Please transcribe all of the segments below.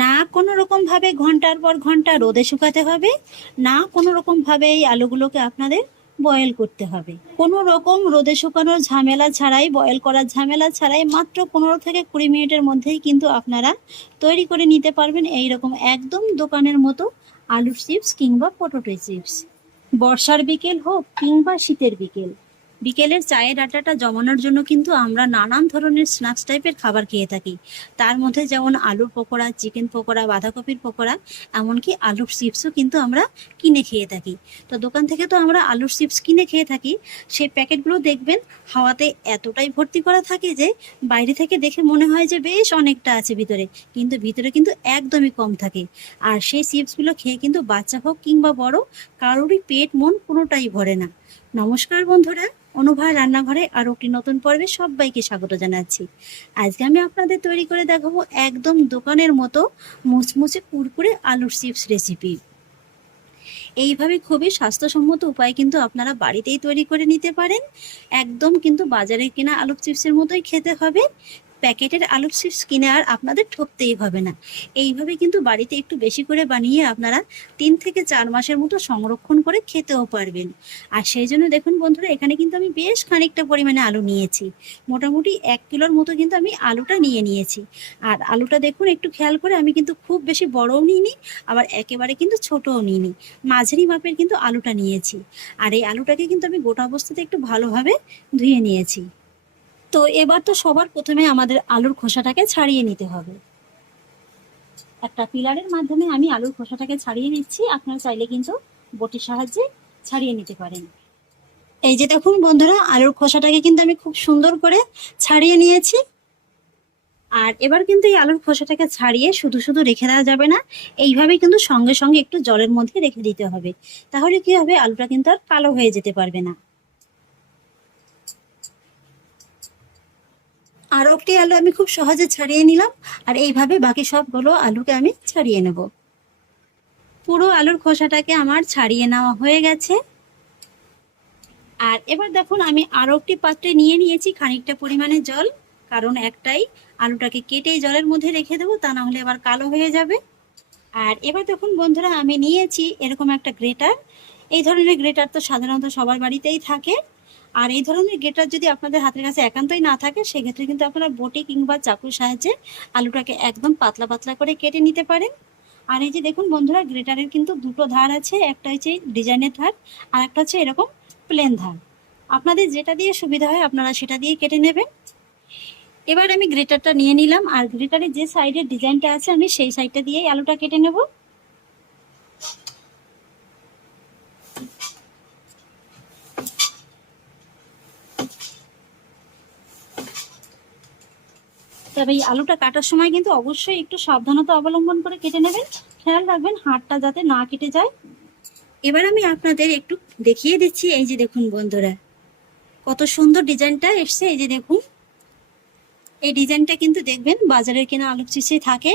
না কোনো রকম ভাবে ঘন্টার পর ঘন্টা রোদে শুকাতে হবে, না কোনো রকম ভাবে এই আলুগুলোকে আপনাদের বয়েল করতে হবে। কোনো রকম রোদে শুকানোর ঝামেলা ছাড়াই, বয়েল করার ঝামেলা ছাড়াই মাত্র 15 থেকে 20 মিনিটের মধ্যেই কিন্তু আপনারা তৈরি করে নিতে পারবেন এই রকম একদম দোকানের মতো আলুর চিপস কিংবা পটেটো চিপস। বর্ষার বিকেল হোক কিংবা শীতের বিকেল, বিকেলের চায়ের আড্ডাটা জমানোর জন্য কিন্তু আমরা নানান ধরনের স্ন্যাক্স টাইপের খাবার খেয়ে থাকি। তার মধ্যে যেমন আলুর পকোড়া, চিকেন পকোড়া, বাঁধাকপির পকোড়া, এমনকি আলুর চিপসও কিন্তু আমরা কিনে খেয়ে থাকি। তো দোকান থেকে তো আমরা আলুর চিপস কিনে খেয়ে থাকি, সেই প্যাকেটগুলো দেখবেন হাওয়াতে এতটাই ভর্তি করা থাকে যে বাইরে থেকে দেখে মনে হয় যে বেশ অনেকটা আছে ভিতরে, কিন্তু ভিতরে কিন্তু একদমই কম থাকে। আর সেই চিপসগুলো খেয়ে কিন্তু বাচ্চা হোক কিংবা বড়, কারোরই পেট মন কোনোটাই ভরে না। নমস্কার বন্ধুরা, অনুভয় রান্নাঘরে আরো একটি নতুন পর্বে সবাইকে স্বাগত জানাচ্ছি। আজকে আমি আপনাদের তৈরি করে দেখাবো একদম দোকানের মতো মুচমুচে কুরকুরে আলুর চিপস রেসিপি। এইভাবে খুবই স্বাস্থ্যসম্মত উপায় কিন্তু আপনারা বাড়িতেই তৈরি করে নিতে পারেন। একদম কিন্তু বাজারে কেনা আলুর চিপসের মতোই খেতে হবে। প্যাকেটের আলুর চিপস কিনে আর আপনাদের ঠকতেই হবে না। এইভাবে কিন্তু বাড়িতে একটু বেশি করে বানিয়ে আপনারা 3 থেকে 4 মাসের মতো সংরক্ষণ করে খেতেও পারবেন। আর সেই জন্য দেখুন বন্ধুরা, এখানে কিন্তু আমি বেশ খানিকটা পরিমাণে আলু নিয়েছি। মোটামুটি 1 কিলোর মতো কিন্তু আমি আলুটা নিয়েছি। আর আলুটা দেখুন একটু খেয়াল করে, আমি কিন্তু খুব বেশি বড়ও নিইনি, আবার একেবারে কিন্তু ছোটও নিইনি, মাঝারি মাপের কিন্তু আলুটা নিয়েছি। আর এই আলুটাকে কিন্তু আমি গোটা অবস্থাতে একটু ভালোভাবে ধুয়ে নিয়েছি। তো এবার তো সবার প্রথমে আমাদের আলুর খোসাটাকে ছাড়িয়ে নিতে হবে। একটা পিলারের মাধ্যমে আমি আলুর খোসাটাকে ছাড়িয়ে নিচ্ছি, আপনারা চাইলে কিন্তু বটির সাহায্যে ছাড়িয়ে নিতে পারেন। এই যে দেখুন বন্ধুরা, আলুর খোসাটাকে কিন্তু আমি খুব সুন্দর করে ছাড়িয়ে নিয়েছি। আর এবার কিন্তু এই আলুর খোসাটাকে ছাড়িয়ে শুধু শুধু রেখে দেওয়া যাবে না, এইভাবে কিন্তু সঙ্গে সঙ্গে একটু জলের মধ্যে রেখে দিতে হবে। তাহলে কি হবে, আলুটা কিন্তু আর কালো হয়ে যেতে পারবে না। আরও একটি আলু আমি খুব সহজে ছাড়িয়ে নিলাম, আর এইভাবে বাকি সবগুলো আলুকে আমি ছাড়িয়ে নেব। পুরো আলুর খোসাটাকে আমার ছাড়িয়ে নেওয়া হয়ে গেছে। আর এবার দেখুন, আমি আরও একটি পাত্রে নিয়ে নিয়েছি খানিকটা পরিমাণে জল, কারণ একটাই আলুটাকে কেটেই জলের মধ্যে রেখে দেবো, তা না হলে আবার কালো হয়ে যাবে। আর এবার দেখুন বন্ধুরা, আমি নিয়েছি এরকম একটা গ্রেটার। এই ধরনের গ্রেটার তো সাধারণত সবার বাড়িতেই থাকে। আর এই ধরনের গ্রেটার যদি আপনাদের হাতের কাছে একান্তই না থাকে, সেক্ষেত্রে কিন্তু আপনারা বটি কিংবা চাকুর সাহায্যে আলুটাকে একদম পাতলা পাতলা করে কেটে নিতে পারেন। আর এই যে দেখুন বন্ধুরা, গ্রেটারের কিন্তু দুটো ধার আছে, একটা হচ্ছে ডিজাইনের ধার, আর একটা হচ্ছে এরকম প্লেন ধার। আপনাদের যেটা দিয়ে সুবিধা হয় আপনারা সেটা দিয়ে কেটে নেবেন। এবার আমি গ্রেটারটা নিয়ে নিলাম, আর গ্রেটারের যে সাইডের ডিজাইনটা আছে আমি সেই সাইডটা দিয়েই আলুটা কেটে নেব। তবে এই আলুটা কাটার সময় কিন্তু অবশ্যই একটু সাবধানতা অবলম্বন করে কেটে নেবেন, খেয়াল রাখবেন হাতটা যাতে না কেটে যায়। এবার আমি আপনাদের একটু দেখিয়ে দিচ্ছি। এই যে দেখুন বন্ধুরা, কত সুন্দর ডিজাইনটা এসছে। এই যে দেখুন, এই ডিজাইনটা কিন্তু দেখবেন বাজারের কেনা আলুর চিপসে থাকে,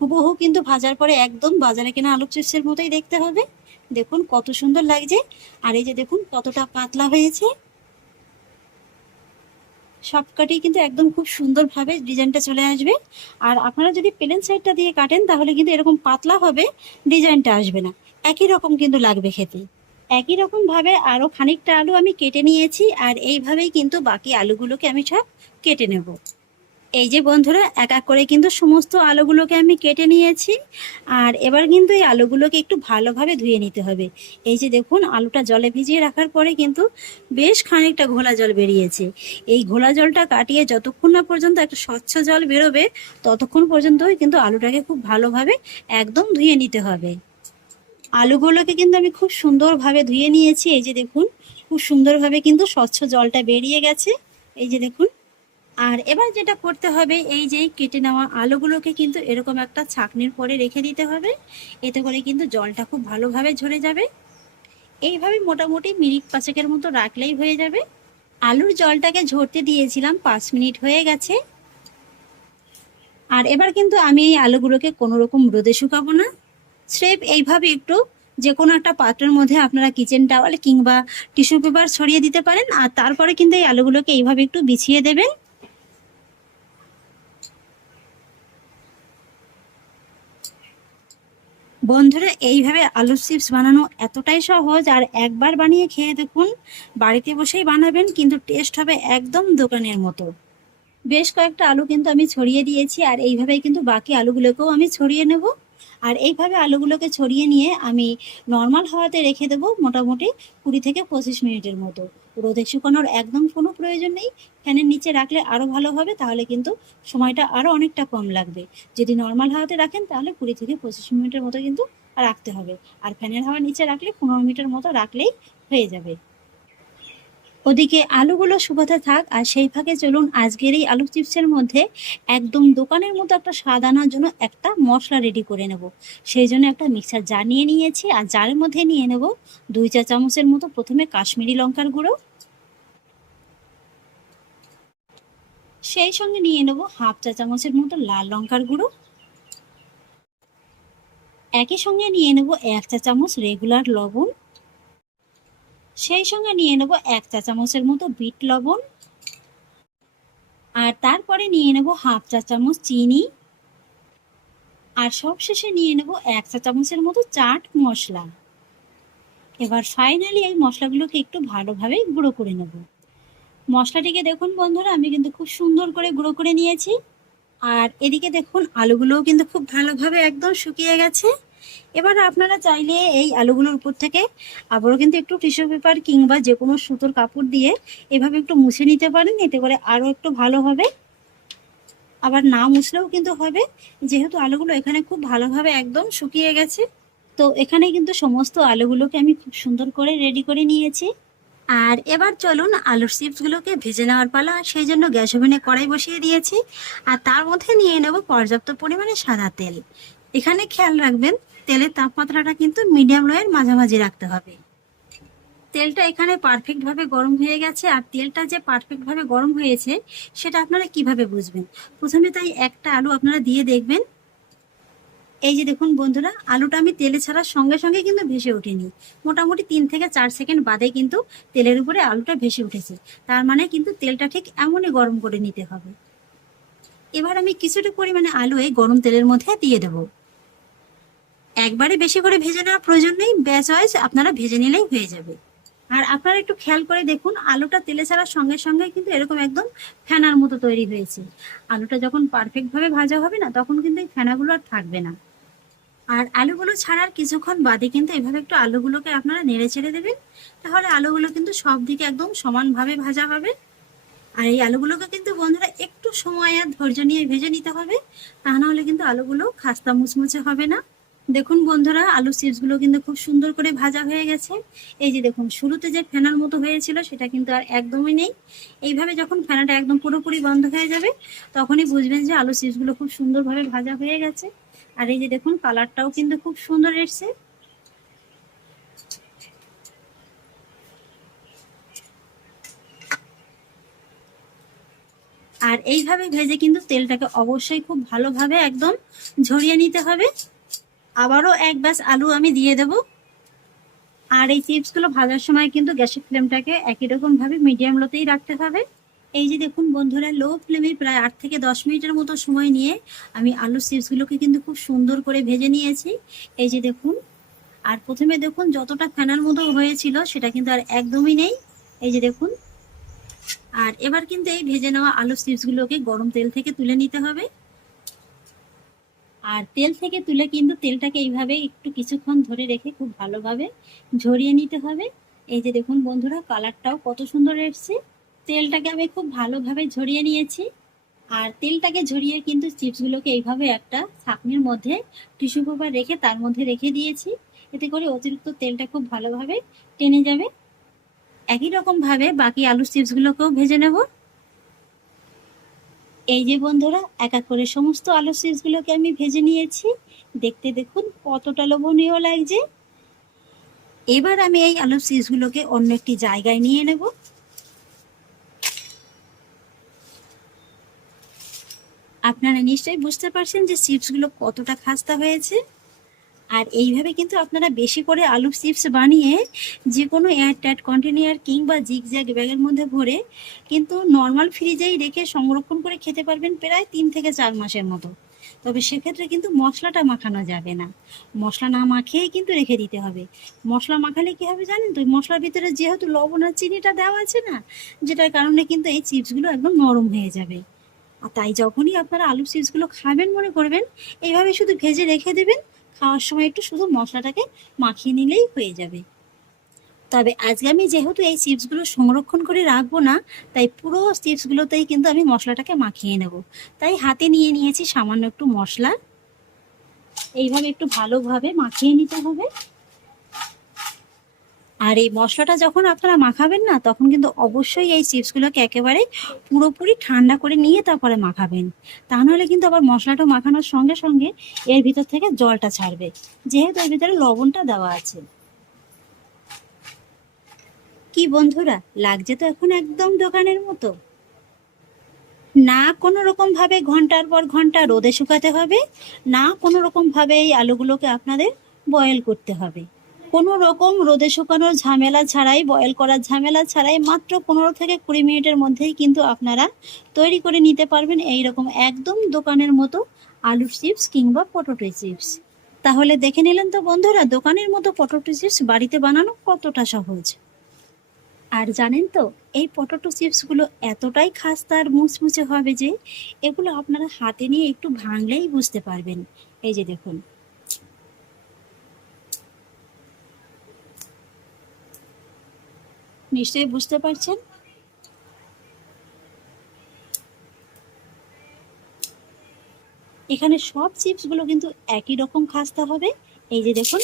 হুবহু কিন্তু ভাজার পরে একদম বাজারে কেনা আলুর চিপসের মতোই দেখতে হবে। দেখুন কত সুন্দর লাগছে। আর এই যে দেখুন কতটা পাতলা হয়েছে, সবকটি কিন্তু একদম খুব সুন্দরভাবে ডিজাইনটা চলে আসবে। আর আপনারা যদি প্লেন সাইডটা দিয়ে কাটেন তাহলে কিন্তু এরকম পাতলা হবে, ডিজাইনটা আসবে না, একই রকম কিন্তু লাগবে খেতে। একই রকম ভাবে আরো খানিকটা আলু আমি কেটে নিয়েছি, আর এইভাবেই কিন্তু বাকি আলুগুলোকে আমি সব কেটে নেব। এই যে বন্ধুরা, এক এক করে কিন্তু সমস্ত আলুগুলোকে আমি কেটে নিয়েছি। আর এবার কিন্তু এই আলুগুলোকে একটু ভালোভাবে ধুয়ে নিতে হবে। এই যে দেখুন, আলুটা জলে ভিজিয়ে রাখার পরে কিন্তু বেশ খানিকটা ঘোলা জল বেরিয়েছে। এই ঘোলা জলটা কাটিয়ে যতক্ষণ না পর্যন্ত একটা স্বচ্ছ জল বেরোবে, ততক্ষণ পর্যন্তই কিন্তু আলুটাকে খুব ভালোভাবে একদম ধুয়ে নিতে হবে। আলুগুলোকে কিন্তু আমি খুব সুন্দরভাবে ধুয়ে নিয়েছি। এই যে দেখুন, খুব সুন্দরভাবে কিন্তু স্বচ্ছ জলটা বেরিয়ে গেছে। এই যে দেখুন। আর এবার যেটা করতে হবে, এই যে কেটে নেওয়া আলুগুলোকে কিন্তু এরকম একটা ছাঁকনির পরে রেখে দিতে হবে, এতে করে কিন্তু জলটা খুব ভালোভাবে ঝরে যাবে। এইভাবে মোটামুটি মিনিট 5-এর মতো রাখলেই হয়ে যাবে। আলুর জলটাকে ঝরতে দিয়েছিলাম, 5 মিনিট হয়ে গেছে। আর এবার কিন্তু আমি এই আলুগুলোকে কোনো রকম রোদে শুকাবো না, স্রেফ এইভাবে একটু যে কোনো একটা পাত্রের মধ্যে আপনারা কিচেন টাওয়াল কিংবা টিস্যু পেপার ছড়িয়ে দিতে পারেন। আর তারপরে কিন্তু এই আলুগুলোকে এইভাবে একটু বিছিয়ে দেবেন। বন্ধুরা, এইভাবে আলুর চিপস বানানো এতটাই সহজ, আর একবার বানিয়ে খেয়ে দেখুন। বাড়িতে বসেই বানাবেন, কিন্তু টেস্ট হবে একদম দোকানের মতো। বেশ কয়েকটা আলু কিন্তু আমি ছড়িয়ে দিয়েছি, আর এইভাবেই কিন্তু বাকি আলুগুলোকেও আমি ছড়িয়ে নেব। আর এইভাবে আলুগুলোকে ছড়িয়ে নিয়ে আমি নর্মাল হাওয়াতে রেখে দেবো মোটামুটি 20 থেকে 25 মিনিটের মতো। রোদে শুকানোর একদম কোনো প্রয়োজন নেই, ফ্যানের নিচে রাখলে আরও ভালো হবে, তাহলে কিন্তু সময়টা আরও অনেকটা কম লাগবে। যদি নর্মাল হাওয়াতে রাখেন তাহলে 20 থেকে 25 মিনিটের মতো কিন্তু রাখতে হবে, আর ফ্যানের হাওয়ার নিচে রাখলে 15 মিনিটের মতো রাখলেই হয়ে যাবে। ওদিকে আলুগুলো শুকাতে থাক, আর সেই ফাঁকে চলুন আজকের এই আলু চিপসের মধ্যে একদম দোকানের মতো একটা স্বাদ আনার জন্য একটা মশলা রেডি করে নেব। সেই জন্য একটা মিক্সার জার নিয়ে নিয়েছি, আর জারের মধ্যে নিয়ে নেব 2 চা চামচের মতো প্রথমে কাশ্মীরি লঙ্কার গুঁড়ো, সেই সঙ্গে নিয়ে নেব 1/2 চা চামচের মতো লাল লঙ্কার গুঁড়ো, একই সঙ্গে নিয়ে নেব 1 চা চামচ রেগুলার লবণ, সেই সঙ্গে নিয়ে নেব 1 চা চামচের মতো বিট লবণ, আর তারপরে নিয়ে নেব 1/2 চা চামচ চিনি, আর সবশেষে নিয়ে নেব 1 চা চামচের মতো চাট মশলা। এবার ফাইনালি এই মশলাগুলোকে একটু ভালোভাবে গুঁড়ো করে নেব। মশলাটিকে দেখুন বন্ধুরা, আমি কিন্তু খুব সুন্দর করে গুঁড়ো করে নিয়েছি। আর এদিকে দেখুন আলুগুলোও কিন্তু খুব ভালোভাবে একদম শুকিয়ে গেছে। এবার আপনারা চাইলে এই আলুগুলোর উপর থেকে আবারও কিন্তু একটু টিস্যু পেপার কিংবা যে কোনো সুতোর কাপড় দিয়ে এভাবে একটু মুছে নিতে পারেন, এতে করে আরও একটু ভালো হবে। আবার না মুছলেও কিন্তু হবে, যেহেতু আলুগুলো এখানে খুব ভালোভাবে একদম শুকিয়ে গেছে। তো এখানে কিন্তু সমস্ত আলুগুলোকে আমি খুব সুন্দর করে রেডি করে নিয়েছি। আর এবার চলুন আলুর চিপসগুলোকে ভেজে নেওয়ার পালা। সেই জন্য গ্যাস ওভেনে কড়াই বসিয়ে দিয়েছি, আর তার মধ্যে নিয়ে নেব পর্যাপ্ত পরিমাণে সাদা তেল। এখানে খেয়াল রাখবেন তেলের তাপমাত্রাটা কিন্তু মিডিয়াম লোয়ের মাঝামাঝি রাখতে হবে। তেলটা এখানে পারফেক্টভাবে গরম হয়ে গেছে, আর তেলটা যে পারফেক্টভাবে গরম হয়েছে সেটা আপনারা কিভাবে বুঝবেন? প্রথমে তাই একটা আলু আপনারা দিয়ে দেখবেন। এই যে দেখুন বন্ধুরা, আলুটা আমি তেলে ছাড়ার সঙ্গে সঙ্গে কিন্তু ভেসে ওঠেনি, মোটামুটি 3 থেকে 4 সেকেন্ড বাদে কিন্তু তেলের উপরে আলুটা ভেসে উঠেছে। তার মানে কিন্তু তেলটা ঠিক এমনই গরম করে নিতে হবে। এবার আমি কিছুটা পরিমাণে আলু এই গরম তেলের মধ্যে দিয়ে দেব। একবারে বেশি করে ভেজে নেওয়ার প্রয়োজন নেই, ব্যাচ ওয়াইজ আপনারা ভেজে নিলেই হয়ে যাবে। আর আপনারা একটু খেয়াল করে দেখুন, আলুটা তেলে ছাড়ার সঙ্গে সঙ্গে কিন্তু এরকম একদম ফেনার মতো তৈরি হয়েছে। আলুটা যখন পারফেক্টভাবে ভাজা হবে না, তখন কিন্তু এই ফেনাগুলো আর থাকবে না। আর আলুগুলো ছাড়ার কিছুক্ষণ বাদে কিন্তু এভাবে একটু আলুগুলোকে আপনারা নেড়ে চেড়ে দেবেন, তাহলে আলুগুলো কিন্তু সব দিকে একদম সমানভাবে ভাজা হবে। আর এই আলুগুলোকে কিন্তু বন্ধুরা একটু সময় আর ধৈর্য নিয়ে ভেজে নিতে হবে, তা নাহলে কিন্তু আলুগুলো খাস্তা মুচমুচে হবে না। দেখুন বন্ধুরা, আলু চিপসগুলো কিন্তু খুব সুন্দর করে ভাজা হয়ে গেছে। এই যে দেখুন, শুরুতে যে ফেনার মতো হয়েছিল সেটা কিন্তু আর একদমই নেই। এইভাবে যখন ফেনাটা একদম পুরোপুরি বন্ধ হয়ে যাবে, তখনই বুঝবেন যে আলু চিপসগুলো খুব সুন্দরভাবে ভাজা হয়ে গেছে। আর এই যে দেখুন, কালারটাও কিন্তু খুব সুন্দর এসছে। আর এইভাবে ভেজে কিন্তু তেলটাকে অবশ্যই খুব ভালোভাবে একদম ঝরিয়ে নিতে হবে। আবারও এক ব্যাচ আলু আমি দিয়ে দেব। আর এই চিপসগুলো ভাজার সময় কিন্তু গ্যাসের ফ্লেমটাকে একই রকম ভাবে মিডিয়াম লোতেই রাখতে হবে। এই যে দেখুন বন্ধুরা, লো ফ্লেমে প্রায় 8 থেকে 10 মিনিটের মতো সময় নিয়ে আমি আলুর চিপসগুলোকে কিন্তু খুব সুন্দর করে ভেজে নিয়েছি। এই যে দেখুন, আর প্রথমে দেখুন যতটা ফেনার মতো হয়েছিল সেটা কিন্তু আর একদমই নেই। এই যে দেখুন, আর এবার কিন্তু এই ভেজে নেওয়া আলুর চিপসগুলোকে গরম তেল থেকে তুলে নিতে হবে। আর তেল থেকে তুলে কিন্তু তেলটাকে এইভাবে একটু কিছুক্ষণ ধরে রেখে খুব ভালোভাবে ঝরিয়ে নিতে হবে। এই যে দেখুন বন্ধুরা, কালারটাও কত সুন্দর এসছে। তেলটাকে আমি খুব ভালোভাবে ঝরিয়ে নিয়েছি। আর তেলটাকে ঝরিয়ে কিন্তু চিপসগুলোকে এইভাবে একটা ছাঁকনির মধ্যে টিস্যু পেপার রেখে তার মধ্যে রেখে দিয়েছি, এতে করে অতিরিক্ত তেলটা খুব ভালোভাবে টেনে যাবে। একই রকম ভাবে বাকি আলুর চিপসগুলোকেও ভেজে নেব। এই যে বন্ধুরা, এক এক করে সমস্ত আলুর চিপসগুলোকে আমি ভেজে নিয়েছি। দেখতে দেখুন কতটা লোভনীয় লাগছে। এবার আমি এই আলুর চিপসগুলোকে অন্য একটি জায়গায় নিয়ে নেব। আপনারা নিশ্চয়ই বুঝতে পারছেন যে চিপসগুলো কতটা খাস্তা হয়েছে। আর এইভাবে কিন্তু আপনারা বেশি করে আলুর চিপস বানিয়ে যে কোনো এয়ারটাইট কন্টেনার কিংবা জিগজ্যাগ ব্যাগের মধ্যে ভরে কিন্তু নর্মাল ফ্রিজেই রেখে সংরক্ষণ করে খেতে পারবেন প্রায় 3 থেকে 4 মাসের মতো। তবে সেক্ষেত্রে কিন্তু মশলাটা মাখানো যাবে না। মশলা না মাখিয়েই কিন্তু রেখে দিতে হবে। মশলা মাখালে কি হবে জানেন তো, মশলার ভিতরে যেহেতু লবণ আর চিনিটা দেওয়া আছে না, যেটার কারণে কিন্তু এই চিপসগুলো একদম নরম হয়ে যাবে। আর তাই যখনই আপনারা আলু চিপসগুলো খাবেন মনে করবেন, এইভাবে শুধু ভেজে রেখে দেবেন। খাওয়ার সময় একটু শুধু মশলাটাকে মাখিয়ে নিলেই হয়ে যাবে। তবে আজকে আমি যেহেতু এই চিপসগুলো সংরক্ষণ করে রাখবো না, তাই পুরো চিপসগুলোতেই কিন্তু আমি মশলাটাকে মাখিয়ে নেব। তাই হাতে নিয়ে নিয়েছি সামান্য একটু মশলা, এইভাবে একটু ভালোভাবে মাখিয়ে নিতে হবে। আর এই মশলাটা যখন আপনারা মাখাবেন না, তখন কিন্তু অবশ্যই এই চিপসগুলোকে একেবারে পুরোপুরি ঠান্ডা করে নিয়ে তারপরে মাখাবেন। তা নাহলে কিন্তু আবার মশলাটা মাখানোর সঙ্গে সঙ্গে এর ভিতর থেকে জলটা ছাড়বে, যেহেতু এর ভিতরে লবণটা দেওয়া আছে। কি বন্ধুরা, লাগছে তো এখন একদম দোকানের মতো। না কোনো রকম ভাবে ঘন্টার পর ঘন্টা রোদে শুকাতে হবে, না কোনো রকম ভাবে এই আলুগুলোকে আপনাদের বয়েল করতে হবে। কোনো রকম রোদে শুকানোর ঝামেলা ছাড়াই, বয়েল করার ঝামেলা ছাড়াই মাত্র 15 থেকে 20 মিনিটের মধ্যেই কিন্তু আপনারা তৈরি করে নিতে পারবেন এই রকম একদম দোকানের মতো আলুর চিপস কিংবা পটেটো চিপস। তাহলে দেখে নিলেন তো বন্ধুরা, দোকানের মতো পটেটো চিপস বাড়িতে বানানো কতটা সহজ। আর জানেন তো, এই পটেটো চিপসগুলো এতটাই খাস্তা আর মুচমুচে হবে যে এগুলো আপনারা হাতে নিয়ে একটু ভাঙলেই বুঝতে পারবেন। এই যে দেখুন, নিশ্চয়ই বুঝতে পারছেন। এখানে সব চিপসগুলো কিন্তু একই রকম খাস্তা হবে। এই যে দেখুন,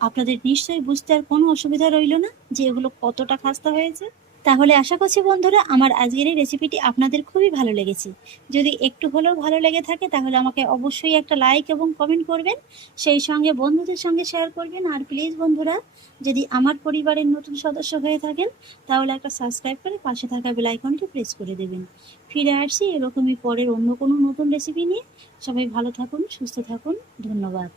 আপনাদের নিশ্চয়ই বুঝতে আর কোনো অসুবিধা রইল না যে এগুলো কতটা খাস্তা হয়েছে। তাহলে আশা করছি বন্ধুরা, আমার আজকের এই রেসিপিটি আপনাদের খুবই ভালো লেগেছে। যদি একটু হলেও ভালো লেগে থাকে তাহলে আমাকে অবশ্যই একটা লাইক এবং কমেন্ট করবেন, সেই সঙ্গে বন্ধুদের সঙ্গে শেয়ার করবেন। আর প্লিজ বন্ধুরা, যদি আমার পরিবারের নতুন সদস্য হয়ে থাকেন তাহলে একটা সাবস্ক্রাইব করে পাশে থাকা বেল আইকনটি প্রেস করে দেবেন। ফিরে আসছি এরকমই পরের অন্য কোনো নতুন রেসিপি নিয়ে। সবাই ভালো থাকুন, সুস্থ থাকুন, ধন্যবাদ।